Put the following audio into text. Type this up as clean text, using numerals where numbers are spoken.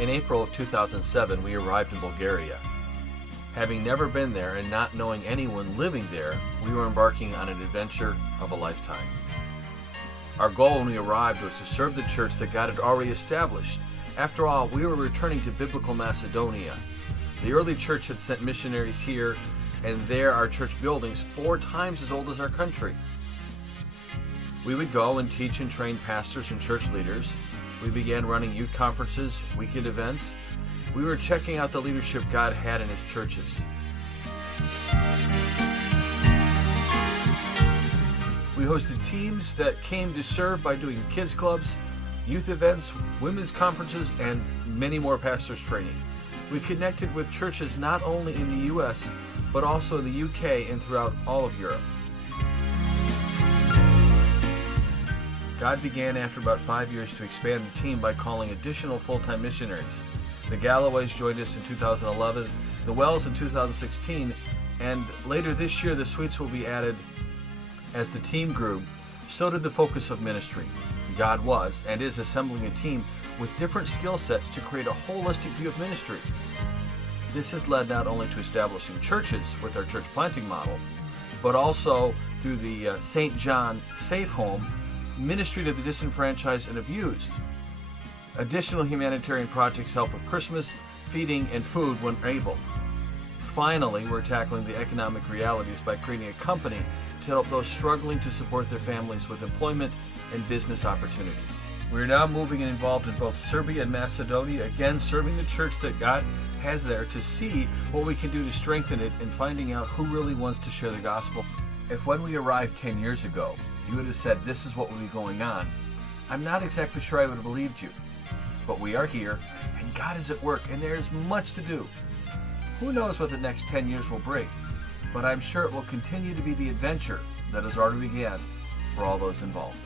In April of 2007, we arrived in Bulgaria. Having never been there and not knowing anyone living there, we were embarking on an adventure of a lifetime. Our goal when we arrived was to serve the church that God had already established. After all, we were returning to biblical Macedonia. The early church had sent missionaries here, and there are church buildings 4 times as old as our country. We would go and teach and train pastors and church leaders. We began running youth conferences, weekend events. We were checking out the leadership God had in His churches. We hosted teams that came to serve by doing kids clubs, youth events, women's conferences, and many more pastors training. We connected with churches not only in the U.S., but also in the UK and throughout all of Europe. God began after about 5 years to expand the team by calling additional full-time missionaries. The Galloways joined us in 2011, the Wells in 2016, and later this year the Sweets will be added. As the team grew, so did the focus of ministry. God was and is assembling a team with different skill sets to create a holistic view of ministry. This has led not only to establishing churches with our church planting model, but also through the St. John Safe Home, ministry to the disenfranchised and abused. Additional humanitarian projects help with Christmas, feeding, and food when able. Finally, we're tackling the economic realities by creating a company to help those struggling to support their families with employment and business opportunities. We are now moving and involved in both Serbia and Macedonia, again serving the church that God has there to see what we can do to strengthen it and finding out who really wants to share the gospel. If when we arrived 10 years ago, you would have said this is what will be going on, I'm not exactly sure I would have believed you. But we are here, and God is at work, and there is much to do. Who knows what the next 10 years will bring, but I'm sure it will continue to be the adventure that has already began for all those involved.